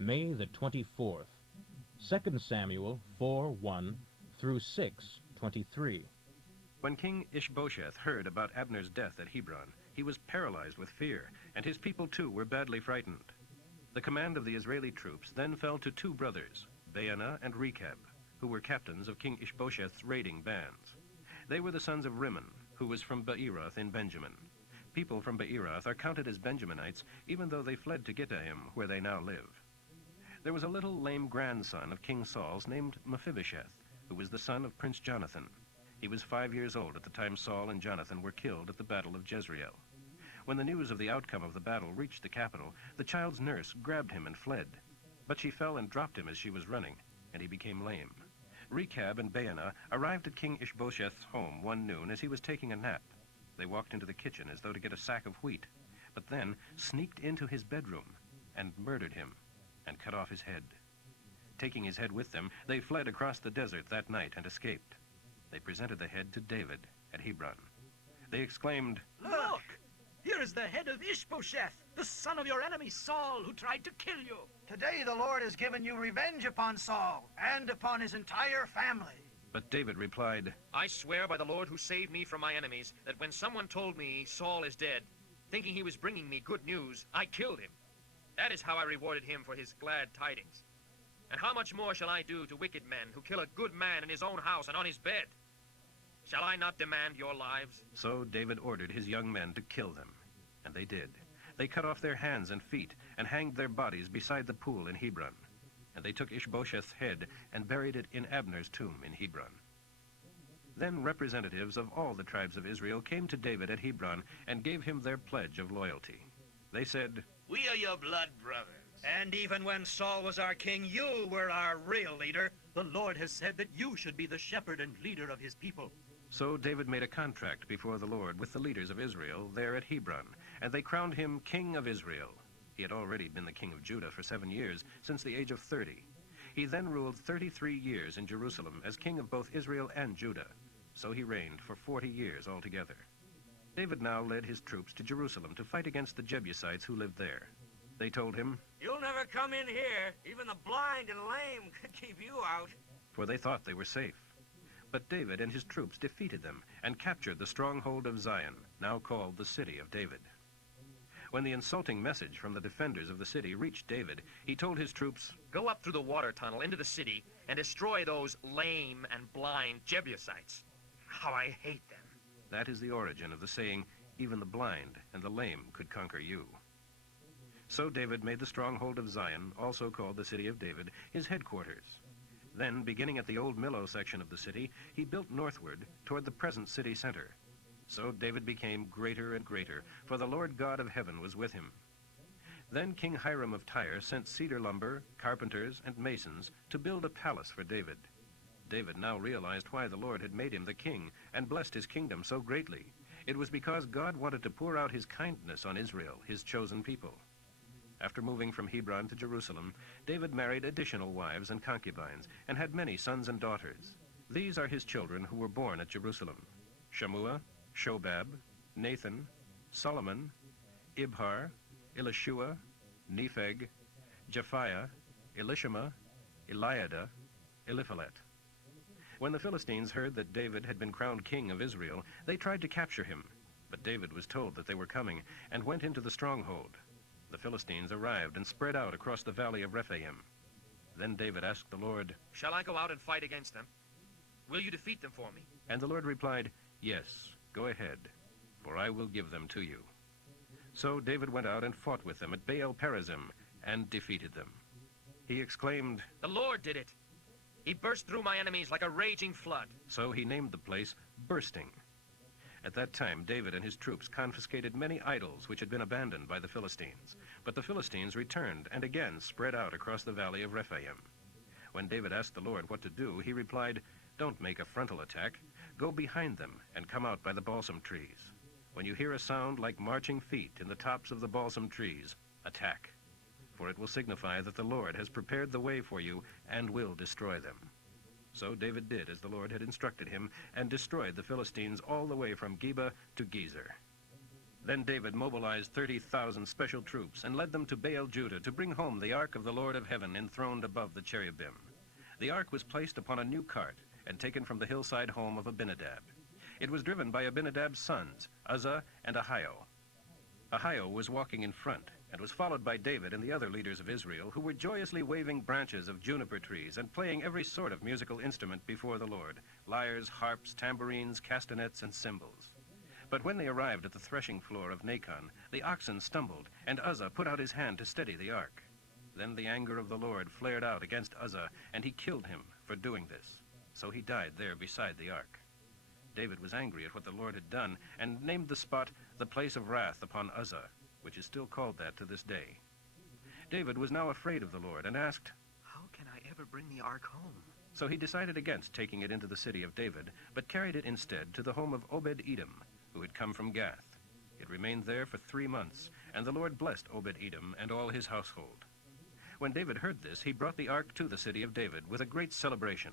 May the 24th. 2 Samuel 4:1 through 6:23. When King Ishbosheth heard about Abner's death at Hebron, he was paralyzed with fear, and his people too were badly frightened. The command of the Israeli troops then fell to two brothers, Baanah and Rechab, who were captains of King Ishbosheth's raiding bands. They were the sons of Rimmon, who was from Beeroth in Benjamin. People from Beeroth are counted as Benjaminites, even though they fled to Gittaim, where they now live. There was a little lame grandson of King Saul's named Mephibosheth, who was the son of Prince Jonathan. He was 5 years old at the time Saul and Jonathan were killed at the Battle of Jezreel. When the news of the outcome of the battle reached the capital, the child's nurse grabbed him and fled. But she fell and dropped him as she was running, and he became lame. Rechab and Baanah arrived at King Ishbosheth's home one noon as he was taking a nap. They walked into the kitchen as though to get a sack of wheat, but then sneaked into his bedroom and murdered him and cut off his head. Taking his head with them, they fled across the desert that night and escaped. They presented the head to David at Hebron. They exclaimed, "Look! Here is the head of Ishbosheth, the son of your enemy Saul, who tried to kill you. Today the Lord has given you revenge upon Saul and upon his entire family." But David replied, I swear by the Lord who saved me from my enemies that when someone told me Saul is dead, thinking he was bringing me good news, I killed him. That is how I rewarded him for his glad tidings. And how much more shall I do to wicked men who kill a good man in his own house and on his bed? Shall I not demand your lives? So David ordered his young men to kill them, and they did. They cut off their hands and feet and hanged their bodies beside the pool in Hebron. And they took Ishbosheth's head and buried it in Abner's tomb in Hebron. Then representatives of all the tribes of Israel came to David at Hebron and gave him their pledge of loyalty. They said, We are your blood brothers. And even when Saul was our king, you were our real leader. The Lord has said that you should be the shepherd and leader of his people. So David made a contract before the Lord with the leaders of Israel there at Hebron, and they crowned him king of Israel. He had already been the king of Judah for 7 years, since the age of 30. He then ruled 33 years in Jerusalem as king of both Israel and Judah. So he reigned for 40 years altogether. David now led his troops to Jerusalem to fight against the Jebusites who lived there. They told him, You'll never come in here. Even the blind and lame could keep you out. For they thought they were safe. But David and his troops defeated them and captured the stronghold of Zion, now called the City of David. When the insulting message from the defenders of the city reached David, he told his troops, Go up through the water tunnel into the city and destroy those lame and blind Jebusites. How I hate them. That is the origin of the saying, even the blind and the lame could conquer you. So David made the stronghold of Zion, also called the City of David, his headquarters. Then, beginning at the old Millo section of the city, he built northward toward the present city center. So David became greater and greater, for the Lord God of heaven was with him. Then King Hiram of Tyre sent cedar lumber, carpenters, and masons to build a palace for David. David now realized why the Lord had made him the king and blessed his kingdom so greatly. It was because God wanted to pour out his kindness on Israel, his chosen people. After moving from Hebron to Jerusalem, David married additional wives and concubines and had many sons and daughters. These are his children who were born at Jerusalem: Shammua, Shobab, Nathan, Solomon, Ibhar, Elishua, Nepheg, Japhiah, Elishama, Eliada, Eliphalet. When the Philistines heard that David had been crowned king of Israel, they tried to capture him. But David was told that they were coming and went into the stronghold. The Philistines arrived and spread out across the valley of Rephaim. Then David asked the Lord, Shall I go out and fight against them? Will you defeat them for me? And the Lord replied, Yes, go ahead, for I will give them to you. So David went out and fought with them at Baal-perazim and defeated them. He exclaimed, The Lord did it. He burst through my enemies like a raging flood. So he named the place Bursting. At that time, David and his troops confiscated many idols which had been abandoned by the Philistines. But the Philistines returned and again spread out across the valley of Rephaim. When David asked the Lord what to do, he replied, Don't make a frontal attack. Go behind them and come out by the balsam trees. When you hear a sound like marching feet in the tops of the balsam trees, attack. For it will signify that the Lord has prepared the way for you and will destroy them. So David did as the Lord had instructed him and destroyed the Philistines all the way from Geba to Gezer. Then David mobilized 30,000 special troops and led them to Baal Judah to bring home the ark of the Lord of heaven enthroned above the cherubim. The ark was placed upon a new cart and taken from the hillside home of Abinadab. It was driven by Abinadab's sons, Uzzah and Ahio. Ahio was walking in front and was followed by David and the other leaders of Israel, who were joyously waving branches of juniper trees and playing every sort of musical instrument before the Lord: lyres, harps, tambourines, castanets, and cymbals. But when they arrived at the threshing floor of Nacon, the oxen stumbled, and Uzzah put out his hand to steady the ark. Then the anger of the Lord flared out against Uzzah, and he killed him for doing this. So he died there beside the ark. David was angry at what the Lord had done, and named the spot the place of wrath upon Uzzah, which is still called that to this day. David was now afraid of the Lord and asked, How can I ever bring the ark home? So he decided against taking it into the city of David, but carried it instead to the home of Obed-Edom, who had come from Gath. It remained there for 3 months, and the Lord blessed Obed-Edom and all his household. When David heard this, he brought the ark to the city of David with a great celebration.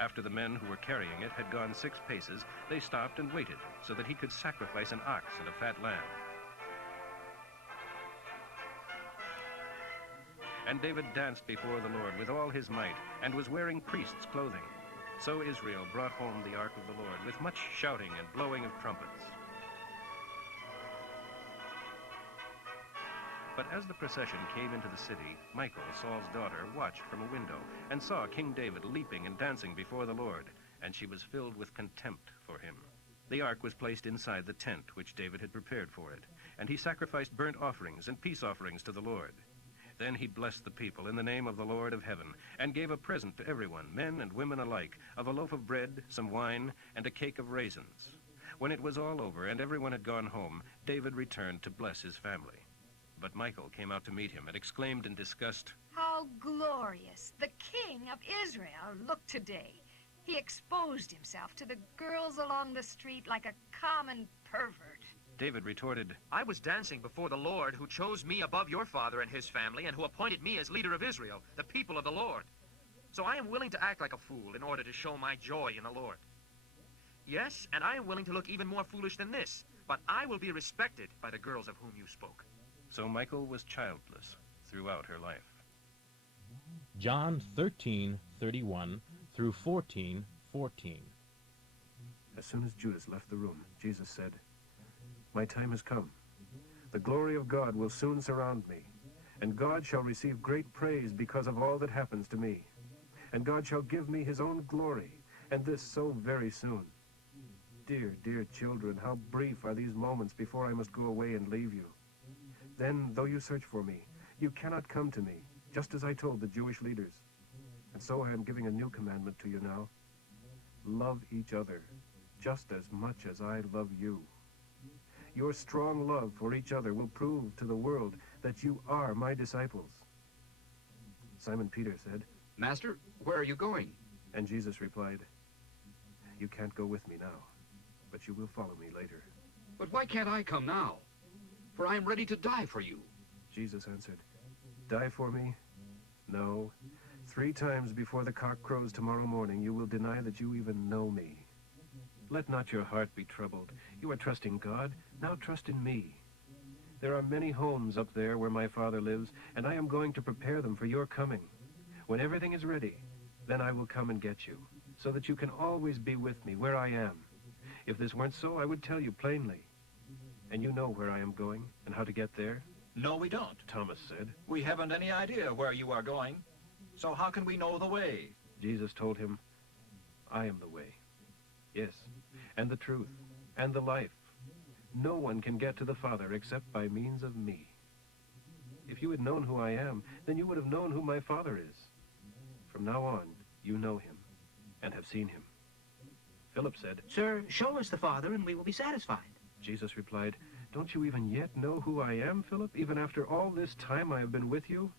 After the men who were carrying it had gone 6 paces, they stopped and waited so that he could sacrifice an ox and a fat lamb. And David danced before the Lord with all his might, and was wearing priest's clothing. So Israel brought home the ark of the Lord with much shouting and blowing of trumpets. But as the procession came into the city, Michal, Saul's daughter, watched from a window and saw King David leaping and dancing before the Lord, and she was filled with contempt for him. The ark was placed inside the tent which David had prepared for it, and he sacrificed burnt offerings and peace offerings to the Lord. Then he blessed the people in the name of the Lord of heaven, and gave a present to everyone, men and women alike, of a loaf of bread, some wine, and a cake of raisins. When it was all over and everyone had gone home, David returned to bless his family. But Michal came out to meet him and exclaimed in disgust, How glorious the King of Israel looked today. He exposed himself to the girls along the street like a common pervert. David retorted, I was dancing before the Lord, who chose me above your father and his family, and who appointed me as leader of Israel, the people of the Lord. So I am willing to act like a fool in order to show my joy in the Lord. Yes, and I am willing to look even more foolish than this, but I will be respected by the girls of whom you spoke. So Michal was childless throughout her life. John 13:31 through 14:14. As soon as Judas left the room, Jesus said, My time has come. The glory of God will soon surround me, and God shall receive great praise because of all that happens to me. And God shall give me his own glory, and this so very soon. Dear, dear children, how brief are these moments before I must go away and leave you. Then, though you search for me, you cannot come to me, just as I told the Jewish leaders. And so I am giving a new commandment to you now. Love each other, just as much as I love you. Your strong love for each other will prove to the world that you are my disciples. Simon Peter said, Master, where are you going? And Jesus replied, You can't go with me now, but you will follow me later. But why can't I come now? For I am ready to die for you. Jesus answered, Die for me? No. 3 times before the cock crows tomorrow morning, you will deny that you even know me. Let not your heart be troubled. You are trusting God, now trust in me. There are many homes up there where my Father lives, and I am going to prepare them for your coming. When everything is ready, then I will come and get you, so that you can always be with me where I am. If this weren't so, I would tell you plainly. And you know where I am going and how to get there? No, we don't. Thomas said. We haven't any idea where you are going. So how can we know the way? Jesus told him, I am the way. Yes, and the truth, and the life. No one can get to the Father except by means of me. If you had known who I am, then you would have known who my Father is. From now on, you know him and have seen him. Philip said, Sir, show us the Father, and we will be satisfied. Jesus replied, Don't you even yet know who I am, Philip, even after all this time I have been with you?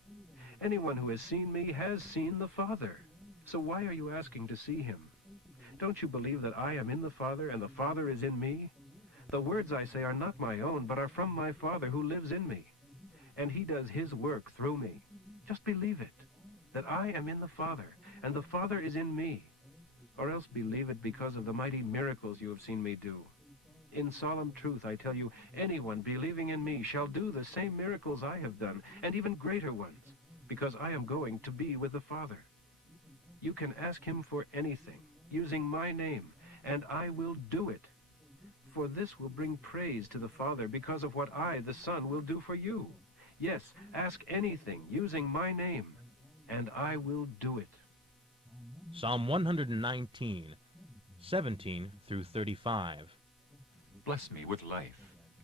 Anyone who has seen me has seen the Father. So why are you asking to see him? Don't you believe that I am in the Father and the Father is in me? The words I say are not my own, but are from my Father who lives in me. and he does his work through me. Just believe it, that I am in the Father, and the Father is in me. Or else believe it because of the mighty miracles you have seen me do. In solemn truth, I tell you, anyone believing in me shall do the same miracles I have done, and even greater ones, because I am going to be with the Father. You can ask him for anything, using my name, and I will do it. For this will bring praise to the Father because of what I, the Son, will do for you. Yes, ask anything using my name, and I will do it. Psalm 119, 17 through 35. Bless me with life,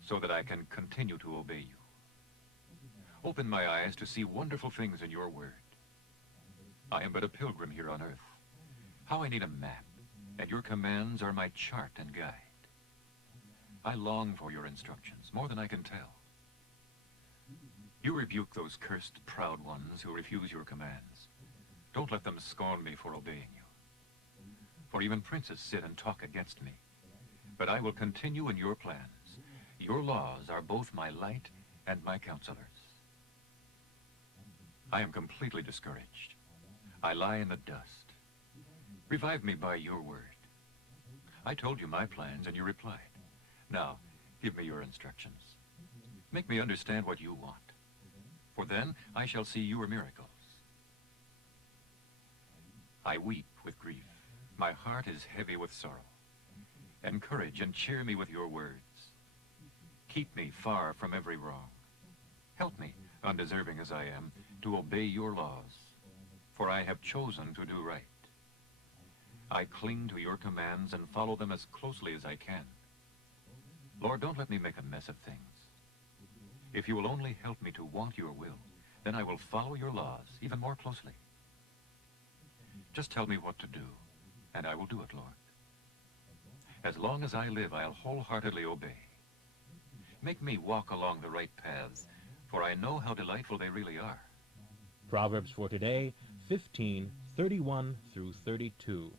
so that I can continue to obey you. Open my eyes to see wonderful things in your word. I am but a pilgrim here on earth. How I need a map, and your commands are my chart and guide. I long for your instructions, more than I can tell. You rebuke those cursed proud ones who refuse your commands. Don't let them scorn me for obeying you. For even princes sit and talk against me. But I will continue in your plans. Your laws are both my light and my counselors. I am completely discouraged. I lie in the dust. Revive me by your word. I told you my plans and you replied. Now, give me your instructions. Make me understand what you want. For then I shall see your miracles. I weep with grief. My heart is heavy with sorrow. Encourage and cheer me with your words. Keep me far from every wrong. Help me, undeserving as I am, to obey your laws, for I have chosen to do right. I cling to your commands and follow them as closely as I can. Lord, don't let me make a mess of things. If you will only help me to want your will, then I will follow your laws even more closely. Just tell me what to do, and I will do it, Lord. As long as I live, I'll wholeheartedly obey. Make me walk along the right paths, for I know how delightful they really are. Proverbs for today, 15:31 through 32.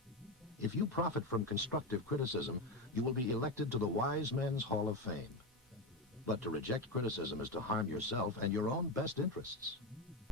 If you profit from constructive criticism, you will be elected to the Wise Men's Hall of Fame. But to reject criticism is to harm yourself and your own best interests.